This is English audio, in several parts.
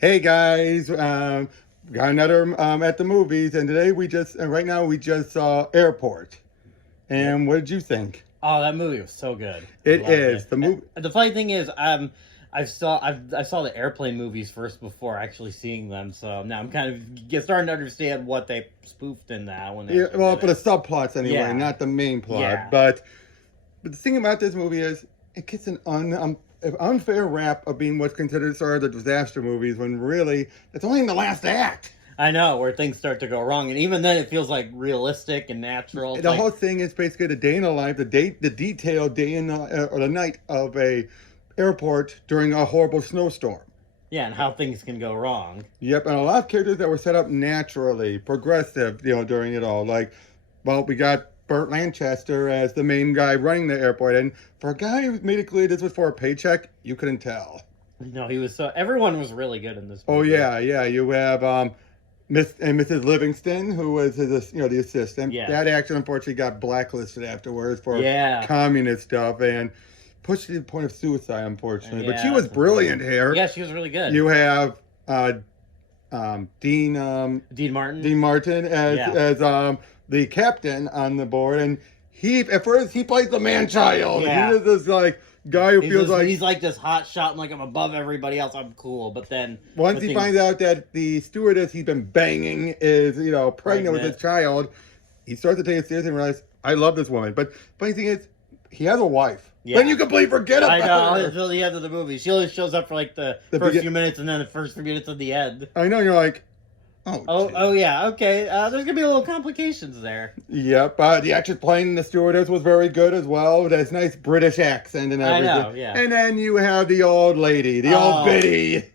Hey guys, got another at the movies, and today right now we just saw Airport. Yep. And what did you think? Oh, that movie was so good. I It loved is it. the movie. The funny thing is, I saw the airplane movies first before actually seeing them, so now I'm kind of starting to understand what they spoofed in that when they Yeah, actually well, did for the it. subplots anyway, Yeah, not the main plot. yeah. But the thing about this movie is it gets an unfair rap of being what's considered sort of the disaster movies when really it's only in the last act. I know where things start to go wrong, and even then it feels like realistic and natural. It's The like, whole thing is basically the day in the life, the detailed day in or the night of a airport during a horrible snowstorm. yeah, and how things can go wrong. Yep, and a lot of characters that were set up naturally, progressive, during it all. Like, well, we got Burt Lancaster as the main guy running the airport, and for a guy who made it clear this was for a paycheck, you couldn't tell. No, he was so. Everyone was really good in this Oh movie. yeah. You have Miss and Mrs. Livingston, who was his, the assistant. Yeah. That actor unfortunately got blacklisted afterwards for Yeah. communist stuff and pushed to the point of suicide, unfortunately. But she Yeah, was that's brilliant here. Yeah, she was really good. You have Dean Dean Martin. Dean Martin as the captain on the board, and he at first he plays the man child. Yeah. He is this like guy who feels like he's like this hot shot and like I'm above everybody else. I'm cool, but then once he finds out that the stewardess he's been banging is pregnant with his child, he starts to take it seriously and realize I love this woman. But funny thing is, he has a wife. Yeah. Then you completely forget about I know her. until the end of the movie. She only shows up for like the first few minutes and then the first few minutes of the end. I know, you're like, oh yeah, okay. There's gonna be a little complications there. Yep, the actress playing the stewardess was very good as well. With this nice British accent and everything. I know, yeah. And then you have the old lady, the old biddy.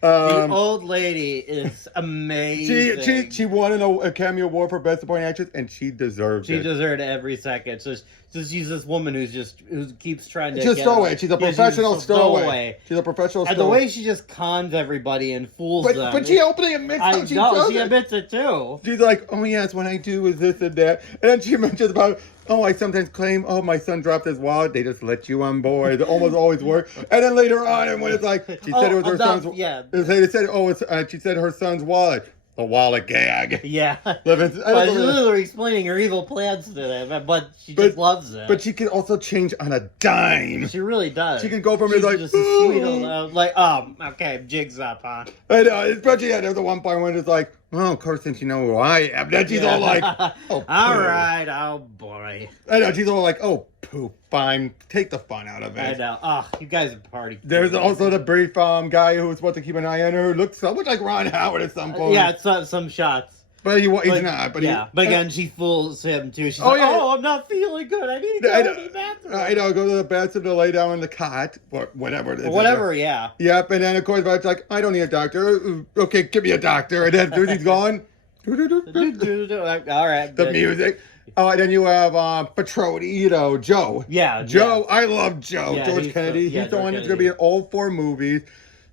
The old lady is amazing. She won an Academy Award for Best Supporting Actress, and she deserved it. She deserved every second. So she's this woman who keeps trying to She's a stowaway. She's a professional stowaway. She's a professional stowaway. And the way she just cons everybody and fools them. But she openly admits how she does she admits it too. She's like, oh yes, when I do is this and that. And then she mentions about, I sometimes claim, my son dropped his wallet. They just let you on board. It almost always works. And then later on, and when it's like, she said it was her son's. Yeah. They said, she said her son's wallet. A wallet gag. Yeah. But she's literally explaining her evil plans to them, but she just loves it. But she can also change on a dime. She really does. She can go from just like, a sweet old, okay, jig's up, huh? I know, especially there's the one point when it's like, well, of course, since you know who I am. Then she's all like, oh, all right, oh boy. I know, she's all like, oh, poop, fine, take the fun out of it. I know. Oh, you guys are party. There's also the brief guy who was supposed to keep an eye on her who looks so much like Ron Howard at some point. Yeah, it's some shots. But he's not. But but again, she fools him too. She's like, "Oh, I'm not feeling good. I need to go to the bathroom." I know. Go to the bathroom to lay down on the cot, or whatever it is. Whatever, yeah. Yep. And then of course, it's like, I don't need a doctor. Okay, give me a doctor. And then Duty's gone. All right. The music. And then you have Petrodi, Joe. Yeah, Joe. I love Joe. Yeah, George Kennedy. He's the one that's going to be in all 4 movies.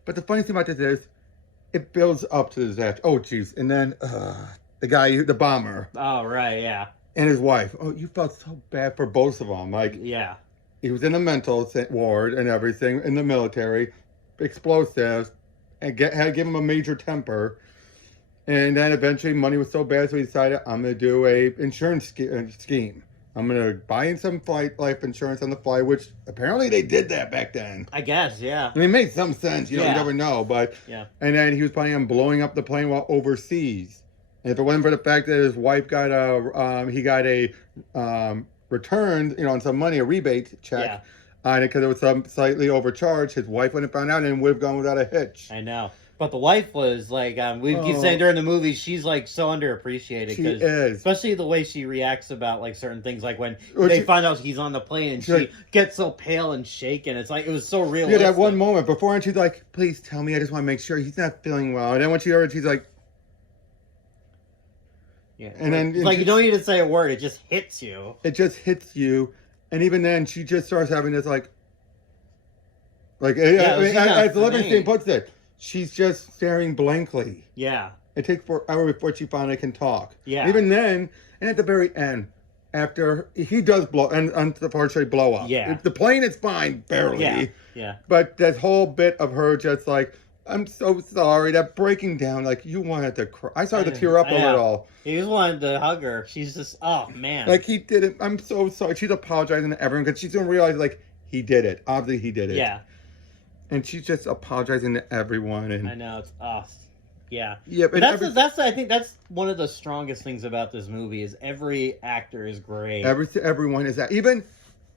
But the funny thing about this is, it builds up to disaster. Oh, jeez. And then the guy, the bomber. Oh, right, yeah. And his wife. Oh, you felt so bad for both of them. Like, yeah. He was in a mental ward and everything, in the military, explosives, and had to give him a major temper. And then eventually money was so bad, so he decided, I'm going to do a insurance scheme. I'm going to buy in some life insurance on the fly, which apparently they did that back then. I guess, yeah. I mean, it made some sense, you never know. But yeah. And then he was planning on blowing up the plane while overseas. And if it wasn't for the fact that his wife got a returned, on some money, a rebate check on it because it was some slightly overcharged, his wife wouldn't have found out and would have gone without a hitch. I know. But the wife was like, we keep saying during the movie, she's like so underappreciated. She is. Especially the way she reacts about like certain things, like when they find out he's on the plane and she gets so pale and shaken. It's like, it was so real. Yeah, that one moment before, and she's like, please tell me, I just want to make sure he's not feeling well. And then when she heard it, she's like, yeah. And then it's like, you don't need to say a word, it just hits you. It just hits you. And even then, she just starts having this as Livingston puts it, she's just staring blankly. Yeah. It takes forever before she finally can talk. Yeah. And even then, and at the very end, after he does blow, and unfortunately blow up. Yeah. The plane is fine, barely. Yeah. Yeah. But that whole bit of her just like, I'm so sorry. That breaking down, like, you wanted to cry. I started to tear up over it all. He just wanted to hug her. She's just, oh man. Like, he did it. I'm so sorry. She's apologizing to everyone because she's going to realize, like, he did it. Obviously, he did it. Yeah. And she's just apologizing to everyone. And I know, it's us. Yeah. Yeah, but I think that's one of the strongest things about this movie is every actor is great. Everyone is that. Even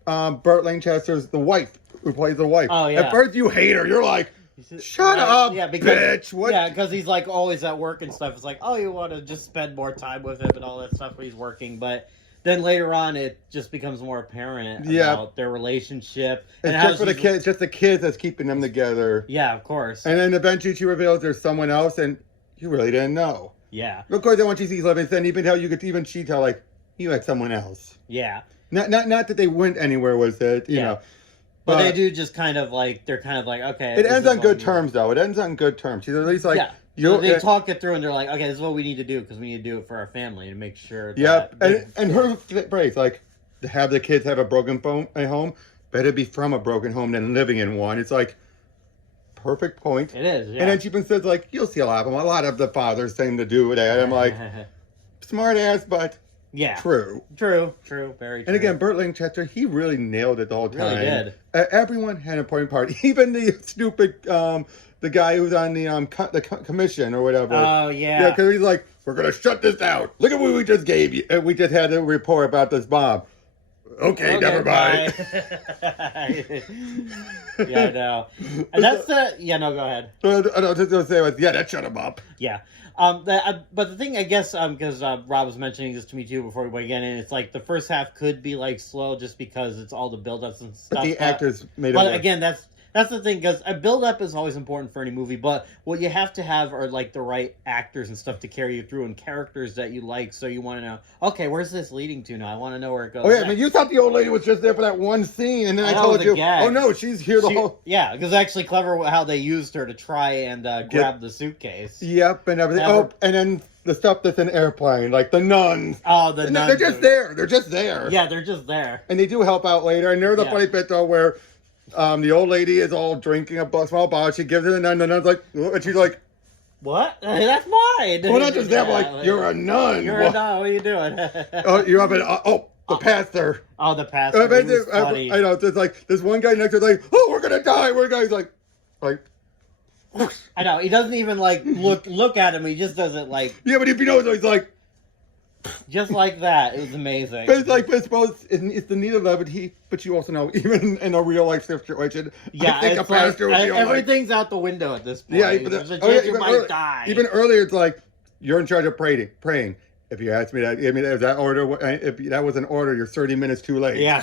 Burt Lancaster's the wife, who plays the wife. Oh, yeah. At first, you hate her. You're like, shut up, bitch. What? Yeah, because he's like always at work and stuff. It's like, oh, you want to just spend more time with him and all that stuff when he's working. But then later on, it just becomes more apparent about their relationship. It's just for the kids. It's just the kids that's keeping them together. Yeah, of course. And then eventually she reveals there's someone else, and you really didn't know. Yeah. Of course, then when she sees Livingston, she tell like you had someone else. Yeah. Not that they went anywhere with it, you know. But they do just kind of like they're kind of like okay. It ends on good terms though. It ends on good terms. She's at least like So they talk it through and they're like, okay, this is what we need to do because we need to do it for our family to make sure. Yep. And her phrase like to have the kids have a broken home better be from a broken home than living in one. It's like perfect point. It is. Yeah. And then she even says like you'll see a lot of them. A lot of the fathers seem to do that. I'm like smart ass, but. Yeah. True. Very true. And again, Burt Lancaster, he really nailed it the whole time. Really did. Everyone had an important part. Even the stupid, the guy who's on the commission or whatever. Oh, yeah. Yeah, because he's like, we're going to shut this down. Look at what we just gave you. We just had a report about this bomb. Okay, never mind. Yeah, I know. And that's the... Yeah, no, go ahead. I was just going to say, that shut him up. Yeah. But the thing, I guess, because Rob was mentioning this to me too before we went in, it's like the first half could be like slow just because it's all the build-ups and stuff. But the actors made it But work. again, that's the thing, because a build-up is always important for any movie, but what you have to have are like the right actors and stuff to carry you through and characters that you like, so you want to know, okay, where's this leading to now? I want to know where it goes. Oh yeah, I mean, you thought the old lady was just there for that one scene, and then I told you, oh no, she's here the whole... Yeah, because it's actually clever how they used her to try and grab the suitcase. Yep, and everything. And then the stuff that's in airplane, like the nuns. Oh, the nuns. They're just there. They're just there. Yeah, they're just there. And they do help out later. And there's a funny bit, though, where the old lady is all drinking a small bottle. She gives it to the nun. The nun's like, and she's like, what? That's mine. Well, not just that, but like, you're a nun. You're a nun. What are you doing? You're up in, the pastor. Oh, the pastor. I know. There's like, this one guy next to like, oh, we're going to die. We're going to like, I know. He doesn't even like look at him. He just does it like. Yeah, but if you know, he's like. Just like that. It was amazing. But it's like, I suppose it's the need of levity, but you also know, even in a real life situation, I think a pastor would be everything's out the window at this point. Yeah, there's a chance you might die. Even earlier, it's like, you're in charge of praying. If you ask me that, I mean, if that was an order, you're 30 minutes too late. Yeah.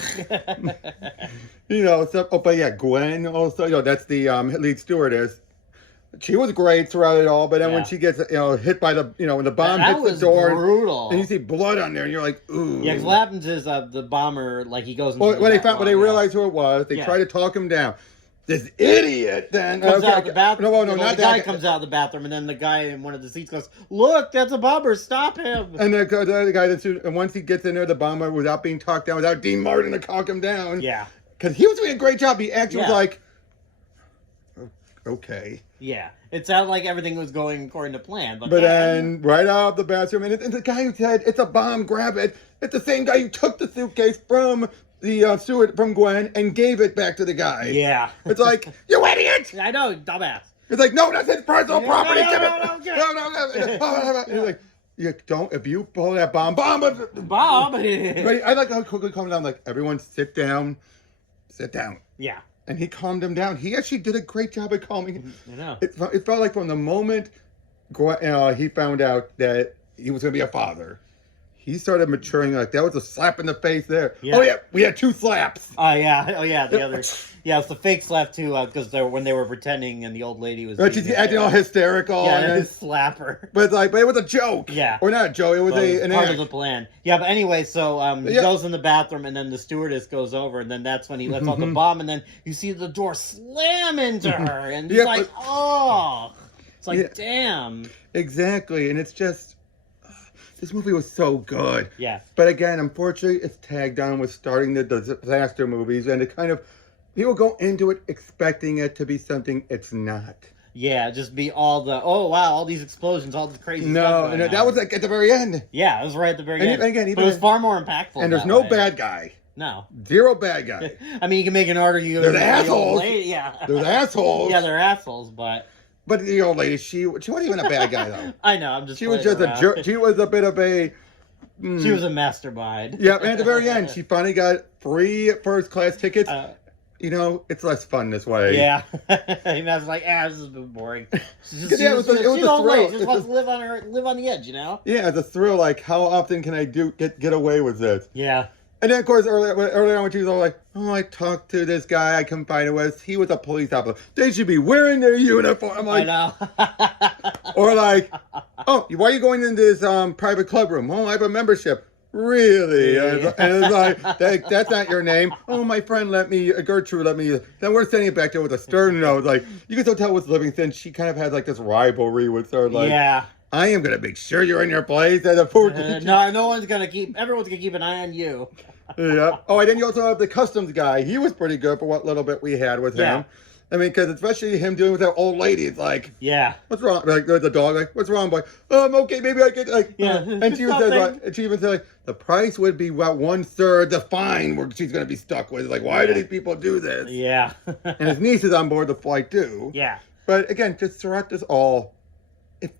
But yeah, Gwen also, that's the lead stewardess. She was great throughout it all, but then when she gets, hit by when the bomb hits the door, brutal, and you see blood on there, and you're like, ooh. Yeah, because what happens is the bomber, like he goes. Into when they realize who it was, they try to talk him down. This idiot then comes out of the bathroom. No, not the guy comes out of the bathroom, and then the guy in one of the seats goes, "Look, that's a bomber! Stop him!" And the guy and once he gets in there, the bomber, without being talked down, without Dean Martin to talk him down, because he was doing a great job. He actually was like, okay. Yeah, it sounded like everything was going according to plan. But then, right out of the bathroom, and the guy who said, it's a bomb, grab it. It's the same guy who took the suitcase from the steward, from Gwen, and gave it back to the guy. Yeah. It's like, you idiot! I know, dumbass. It's like, no, that's his personal property. No. He's like, you don't, if you pull that bomb. Right, I like how quickly calm down, like, everyone sit down. Yeah. And he calmed him down. He actually did a great job at calming him. I know. It felt like from the moment he found out that he was going to be a father, he started maturing. Like, that was a slap in the face there. Yeah. Oh, yeah, we had 2 slaps. Oh, yeah, the other. Yeah, it's the fake slap, too, because when they were pretending and the old lady was... She's acting all hysterical. Yeah, and slap her. But it was a joke. Yeah. Or not a joke, it was an part act. of the plan. Yeah, but anyway, so he goes in the bathroom, and then the stewardess goes over, and then that's when he lets out the bomb, and then you see the door slam into her, and it's like, oh! It's like, damn. Exactly, and it's just... This movie was so good. Yeah. But again, unfortunately, it's tagged on with starting the disaster movies, and it kind of... People go into it expecting it to be something it's not. Yeah, just be all the all these explosions, all this crazy stuff. No, going and that on. was like at the very end. Yeah, it was right at the very end. Again, but it was far more impactful. And there's no bad guy. No. Zero bad guy. I mean, you can make an argument. There's assholes. Yeah. There's assholes. Yeah, they're assholes, but. But the old lady, she wasn't even a bad guy though. I know. I'm just. She was just a jerk. She was a bit of a. She was a mastermind. Yeah, and at the very end, she finally got free first-class tickets. It's less fun this way. Yeah. I was like, this is boring. She's just, it was a thrill. She just wants to live on the edge, Yeah, it's a thrill. Like, how often can I get away with this? Yeah. And then, of course, earlier on when she was all like, I talked to this guy I confided with. He was a police officer. They should be wearing their uniform. I'm like, I know. Or like, why are you going into this private club room? I have a membership. Really? Yeah. And it's like, that's not your name. My friend Gertrude let me. Then we're sending it back there with a stern nose. Like, you can still tell with Livingston, she kind of had like this rivalry with her. Like, yeah. I am going to make sure you're in your place. And no one's going to everyone's going to keep an eye on you. Yeah. And then you also have the customs guy. He was pretty good for what little bit we had with him. I mean, because especially him dealing with that old lady, it's like, what's wrong? Like the dog, like, what's wrong, boy? Okay, maybe I could, like, and she said, like, she even said, like, the price would be about 1/3 the fine where she's going to be stuck with. Like, why do these people do this? Yeah. And his niece is on board the flight too. Yeah. But again, just throughout this all, it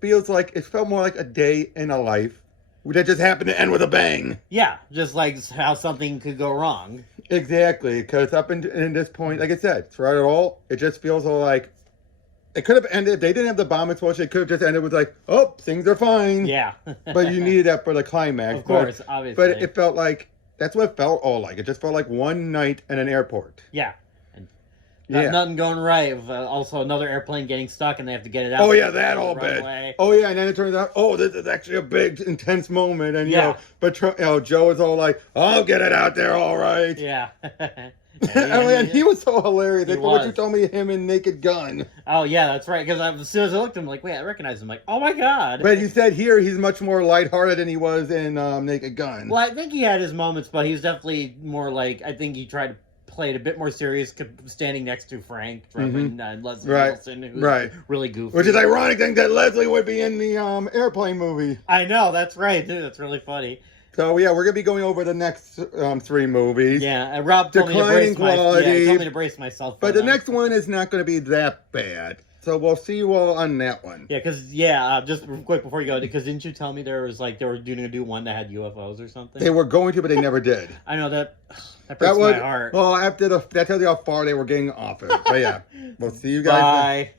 felt more like a day in a life that just happened to end with a bang. Yeah, just like how something could go wrong. Exactly, because up in this point, like I said, throughout it all, it just feels like it could have ended. If they didn't have the bomb explosion, it could have just ended with like, things are fine. Yeah. But you needed that for the climax. Of course, obviously. But it felt like, that's what it felt all like. It just felt like one night in an airport. Yeah. Nothing going right. Also, another airplane getting stuck, and they have to get it out. Oh yeah, that whole bit. And then it turns out, this is actually a big, intense moment, and but Joe is all like, "I'll get it out there, all right." Yeah. And he was so hilarious. That's what you told me, him in Naked Gun. Oh yeah, that's right. Because as soon as I looked at him, like, wait, I recognize him. Like, oh my god. But he said here he's much more lighthearted than he was in Naked Gun. Well, I think he had his moments, but he was definitely more like, I think he tried to play it a bit more serious, standing next to Frank, and Leslie Nielsen, who's really goofy. Which is ironic, then, that Leslie would be in the airplane movie. I know, that's right, dude. That's really funny. So yeah, we're gonna be going over the next 3 movies. Yeah, Rob told me to brace myself. But the next one is not going to be that bad. So we'll see you all on that one. Yeah, because just quick before you go, because didn't you tell me there was like they were going to do one that had UFOs or something? They were going to, but they never did. I know that breaks my heart. Well, that tells you how far they were getting off it. But yeah, we'll see you guys. Bye.